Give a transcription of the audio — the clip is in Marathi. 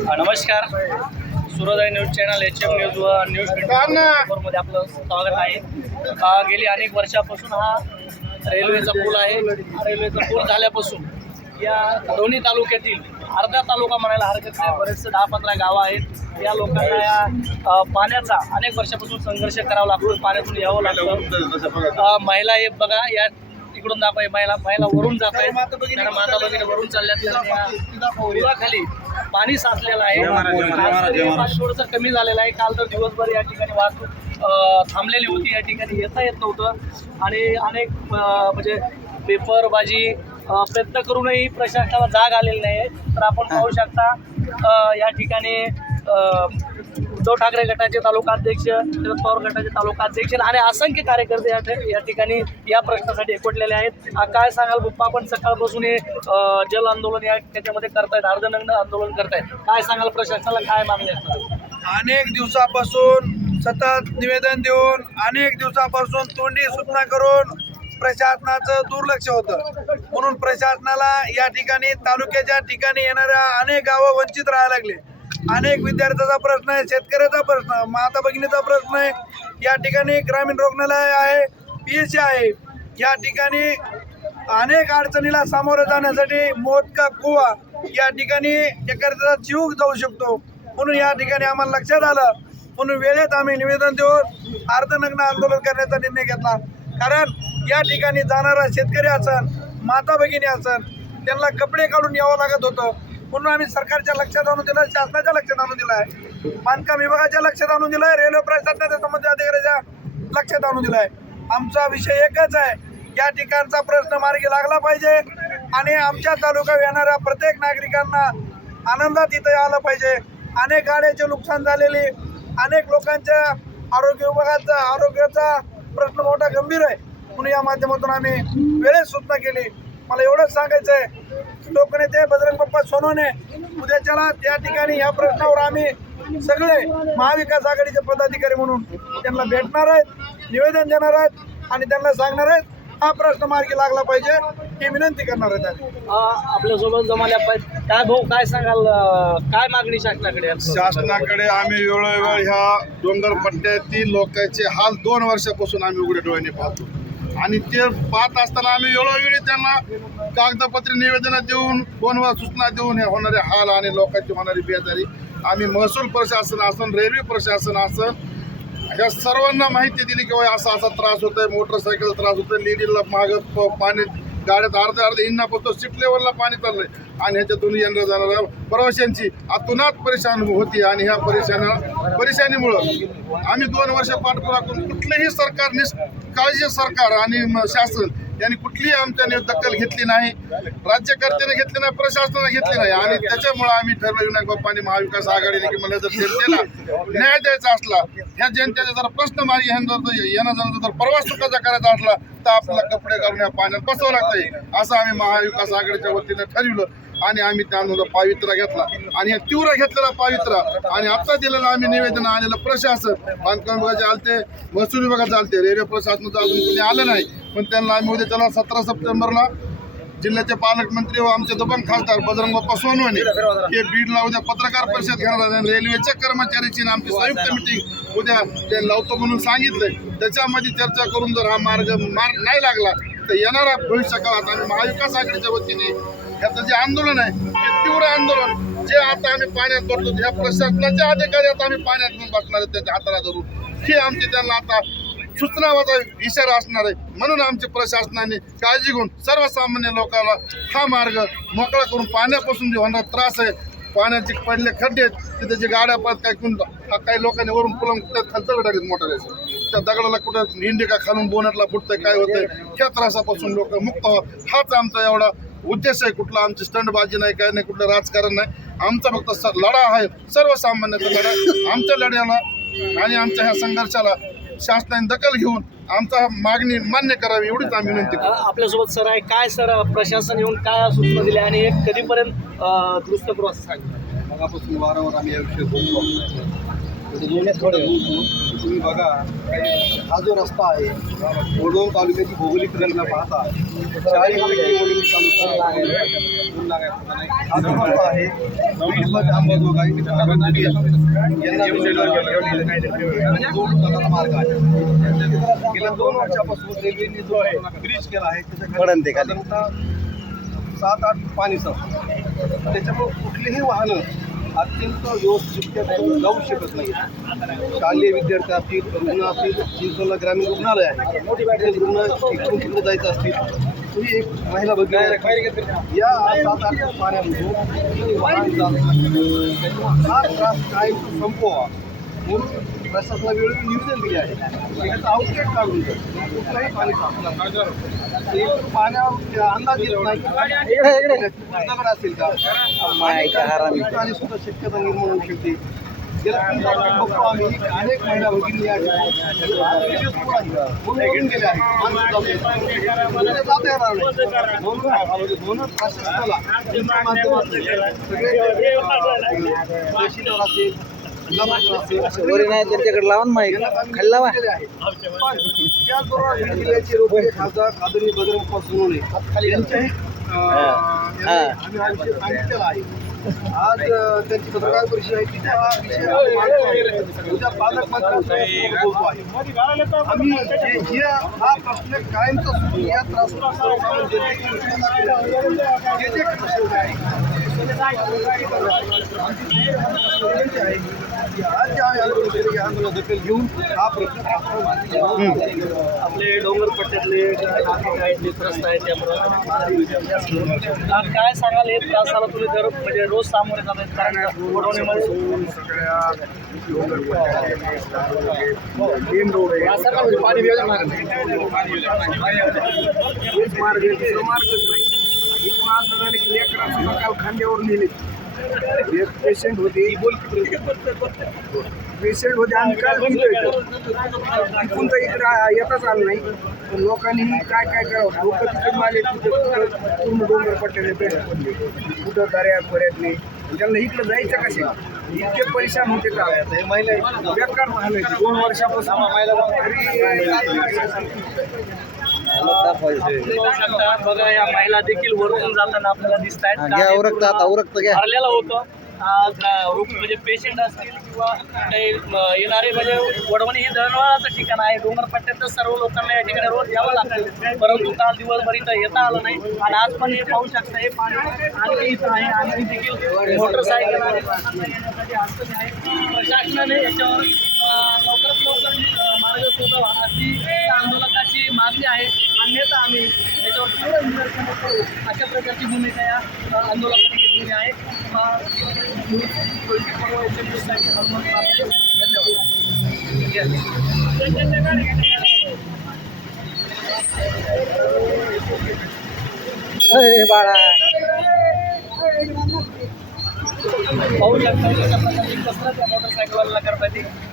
हा, नमस्कार. Suryoday news channel H M news व न्यूजमध्ये आपलं स्वागत आहे. हा, गेली अनेक वर्षापासून हा रेल्वेचा पूल आहे. हा रेल्वेचा पूल झाल्यापासून या दोन्ही तालुक्यातील अर्धा तालुका म्हणायला हरकत नाही बरेचसे दहा पंधरा गावं आहेत. या लोकांना या पाण्याचा अनेक वर्षापासून संघर्ष करावा लागतो पाण्यातून यावं लागतं. महिला हे बघा या इकडून दाखवा हे महिला महिला वरून जात त्यांना माता भगिनी वरून चालल्यात पुलाखाली पाणी साचलेलं आहे. थोडंसं कमी झालेलं आहे. काल तर दिवसभर या ठिकाणी वाहतूक थांबलेली होती. या ठिकाणी येता येत नव्हतं. आणि अनेक म्हणजे पेपरबाजी प्रयत्न करूनही प्रशासनाला जाग आलेली नाही आहे. तर आपण पाहू शकता या ठिकाणी उद्धव ठाकरे गटाचे तालुका अध्यक्ष शरद पवार गटाचे तालुका अध्यक्ष आणि असंख्य कार्यकर्ते या या ठिकाणी या प्रश्नासाठी एकवटलेले आहेत. काय सांगाल बुप्पा आपण सकाळपासून हे जल आंदोलन या त्याच्यामध्ये करतायत अर्धनग्न आंदोलन करतायत. काय सांगाल प्रशासनाला काय मागणी अनेक दिवसापासून सतत निवेदन देऊन अनेक दिवसापासून तोंडी सूचना करून प्रशासनाचं दुर्लक्ष होतं. म्हणून प्रशासनाला या ठिकाणी तालुक्याच्या ठिकाणी येणाऱ्या अनेक गावं वंचित राहायला लागले. अनेक विद्यार्थ्याचा प्रश्न आहे शेतकऱ्याचा प्रश्न माता भगिनीचा प्रश्न आहे. या ठिकाणी ग्रामीण रुग्णालय आहे पी एच आहे. या ठिकाणी अनेक अडचणीला सामोरं जाण्यासाठी मोठका कुवा या ठिकाणी एखाद्याचा जीव जाऊ शकतो. म्हणून या ठिकाणी आम्हाला लक्षात आलं. म्हणून वेळेत आम्ही निवेदन देऊन अर्धनग्न आंदोलन करण्याचा निर्णय घेतला. कारण या ठिकाणी जाणारा शेतकरी असन माता भगिनी असन त्यांना कपडे काढून यावं लागत होतं. म्हणून आम्ही सरकारच्या लक्षात आणून दिलं शासनाच्या लक्षात आणून दिलं आहे. बांधकाम विभागाच्या लक्षात आणून दिलं आहे रेल्वे प्रशासनाच्या संबंधित अधिकाऱ्याच्या लक्षात आणून दिलं आहे. आमचा विषय एकच आहे या ठिकाणचा प्रश्न मार्गी लागला पाहिजे आणि आमच्या तालुक्यात येणाऱ्या प्रत्येक नागरिकांना आनंदात इथं आलं पाहिजे. अनेक गाड्याचे नुकसान झालेले अनेक लोकांच्या आरोग्य विभागाचा आरोग्याचा प्रश्न मोठा गंभीर आहे. म्हणून या माध्यमातून आम्ही वेळेत सूचना केली. मला एवढंच सांगायचं आहे लोकनेते बजरंग बाप्पा सोनवणे. उद्याच्याला त्या ठिकाणी या प्रश्नावर आम्ही सगळे महाविकास आघाडीचे पदाधिकारी म्हणून त्यांना भेटणार आहेत निवेदन देणार आहेत आणि त्यांना सांगणार आहेत हा प्रश्न मार्गी लागला पाहिजे ही विनंती करणार आहेत आपल्यासोबत जमाल्या पाहिजे. काय भाऊ काय सांगाल काय मागणी शासनाकडे आहे? शासनाकडे आम्ही वेळोवेळ ह्या डोंगर पट्ट्यातील लोकांचे हाल दोन वर्षापासून आम्ही उघड्या डोळ्याने पाहतो. आणि ते पाहत असताना आम्ही वेळोवेळी त्यांना कागदपत्र निवेदनं देऊन फोनवर सूचना देऊन हे होणारे हाल आणि लोकांची होणारी बेजारी. आम्ही महसूल प्रशासन असन रेल्वे प्रशासन असन ह्या सर्वांना माहिती दिली की बाबा असा असा त्रास होतोय मोटरसायकल त्रास होतोय लेडीला मागं पाणी गाड्यात अर्ध्या अर्ध्या इंना पोहोचतो सीट लेवलला पाणी चाललंय. आणि ह्याच्यातून येणाऱ्या जाणाऱ्या प्रवाशांची अतुनात परेशान होती आणि ह्या परेशाना परेशानीमुळं आम्ही दोन वर्ष पाठपुरा करून कुठलेही सरकार निष्काळजी सरकार आणि शासन यांनी कुठलीही आमच्या दखल घेतली नाही. राज्यकर्त्याने घेतली नाही प्रशासनाने घेतली नाही. आणि त्याच्यामुळे आम्ही ठरवलं विनायक बाप्पांनी महाविकास आघाडीने की मला जर जनतेला न्याय द्यायचा असला ह्या जनतेचा जर प्रश्न मार्गी येणं जाणं जर प्रवास चुकाचा करायचा असला तर आपल्याला कपडे घालून या पाण्यात बसावं लागतंय. असं आम्ही महाविकास आघाडीच्या वतीनं ठरवलं. आणि आम्ही त्यानुसार पावित्रा घेतला. आणि हा तीव्र घेतलेला पावित्रा आणि आता दिलेलं आम्ही निवेदन आलेलं प्रशासन बांधकाम विभागाचे आलते महसूल विभागाचे आलते रेल्वे प्रशासनाचं अजून कुणी आलं नाही. पण त्यांना आम्ही उद्या त्याला सतरा सप्टेंबरला. जिल्ह्याचे पालकमंत्री व आमचे दोन खासदार बजरंग बाप्पा सोनवणे हे बीडला उद्या पत्रकार परिषद घेणार आहे आणि रेल्वेच्या कर्मचाऱ्याची आमची संयुक्त मिटिंग उद्या ते लावतो म्हणून सांगितलंय. त्याच्यामध्ये चर्चा करून जर हा मार्ग मार्ग नाही लागला तर येणारा भविष्य काळात आम्ही महाविकास आघाडीच्या वतीने ह्याचं जे आंदोलन आहे ते तीव्र आंदोलन जे आता आम्ही पाण्यात पडतो ह्या प्रशासनाचे अधिकारी आता आम्ही पाण्यात घेऊन बसणार आहेत त्याच्या हाताला धरून. हे आमचे त्यांना आता सूचनावाचा इशारा असणार आहे. म्हणून आमच्या प्रशासनाने काळजी घेऊन सर्वसामान्य लोकांना हा मार्ग मोकळा करून पाण्यापासून जे होणारा त्रास आहे पाण्याचे पडले खड्डे आहेत तिथे जे गाड्या पडत काही कुंड काही लोकांनी वरून पुलम खालचं टाकत मोठा त्या दगडाला कुठं इंडिका खालून बोनटला फुटतंय काय होतंय त्या त्रासापासून लोक मुक्त व्हावं. हाच आमचा एवढा उद्देश आहे. कुठला आमची स्टंडबाजी नाही काय नाही कुठलं राजकारण नाही. आमचा फक्त लढा आहे. सर्वसामान्याचा लढा. आमच्या लढ्याला आणि आमच्या ह्या संघर्षाला शासनाने दखल घेऊन आमचा मागणी मान्य करावी एवढीच आम्ही विनंती करतो. आपल्यासोबत सर आहे. काय सर प्रशासन येऊन काय सूचना दिल्या आणि हे कधीपर्यंत दुरुस्त करू असं सांगितलं मगापासून वारंवार आम्ही या विषयी बोलतो तुम्ही बघा हा जो रस्ता आहे वडोळ तालुक्याची भौगोलिक रचना पाहता हा जो रस्ता आहे मार्ग आहे. गेल्या दोन वर्षापासून रेल्वेने जो ब्रिज केला आहे त्याच्या सात आठ पाणी सर त्याच्यामुळे कुठलीही वाहनं अत्यंत व्यवस्थित जाऊ शकत नाही. शालेय विद्यार्थी असतील रुग्ण असतील चिंचोला ग्रामीण रुग्णालय आहे. रुग्ण इकडून तिकडे जायचं असतील. तुम्ही एक महिला बघितली या सात आठ पाण्यामधून वाहन जात त्याच्यामुळे हा त्रास कायम संपवा. म्हणून प्रशासनाला वेळोवेळी निवेदन दिले आहे. त्याचं आउटलेट काढून द्या. कुठलाही पाणी साचणार एक पाण्या अंदाज येत नाही. दगड असेल का? सुद्धा शक्यता निर्माण होऊ शकते. बघतो आम्ही अनेक महिला भगिनी आहेत. जाता येणार नाही. म्हणून प्रशासनाला सगळे असेल, वरी नाही त्यांच्याकडे लावा ना माईक खाली लावा आहे. त्याचबरोबर बीड जिल्ह्याचे खासदार आदरणीय बजरंग सोनवणे यांच्याही आम्ही हा विषय सांगितलेला आहे आज त्यांची पत्रकार परिषद आहे तिथे हा विषय उद्या बोलतो आम्ही हा प्रश्न कायमचा या त्रासाला जे जे आहे विनंती आहे की आज जे आहे आंदोलन केले की आंदोलन दखल घेऊन हा प्रश्न तात्काळ मार्गी लावा. आपले डोंगर पट्ट्यातले नागरिक आहेत जे त्रस्त आहेत त्यामुळं काय सांगाल एक तासाला तुम्ही दर म्हणजे रोज सामोरे जात आहेत कारण वडवणीमध्ये सगळ्या मेन रोड आहे पाणी वेगळं मार्ग हेच मार्ग आहे, दुसरा मार्गच नाही इथून असं झालं की लेकराचं सकाळ खांद्यावर नेले एक पेशंट होते. पेशंट होते आम्ही काल गेलो तिथून तर इकडे येताच आलं नाही. पण लोकांनी काय काय करावं लोक तिकडून आले तिथे पूर्ण डोंगर पट्ट्याने पेट पडले कुठं दर्यात नाही. त्यांना इकडं जायचं कसे? इतके परेशान होते का महिला बेकार झाले दोन वर्षापासून. महिला बघा या महिला देखील वरून जाताना आपल्याला दिसत आहेत घ्या. उरकतं आता घ्या भरलेलं होतं म्हणजे पेशंट असतील किंवा येणारे म्हणजे वडवणी हे दळणवळाचं ठिकाण आहे. डोंगरपट्ट्यात तर सर्व लोकांना या ठिकाणी रोज यावं लागतं. परंतु काल दिवसभर इथं येता आलं नाही. आणि आज पण हे पाहू शकता हे पाणी आणखी इथं आहे. आणखी देखील मोटरसायकल आणि येण्यासाठी अडचणी आहे. प्रशासनाने याच्यावर मार्ग शोधावा अशी आंदोलकाची मागणी आहे. अन्यथा आम्ही याच्यावर तीव्र निदर्शन करू. अशा प्रकारची भूमिका या आंदोलकाने घेतलेली आहे. अरे बाळा. पाहू शकता कशा प्रकारची कसरत या मोटरसायकलवाला करता येते.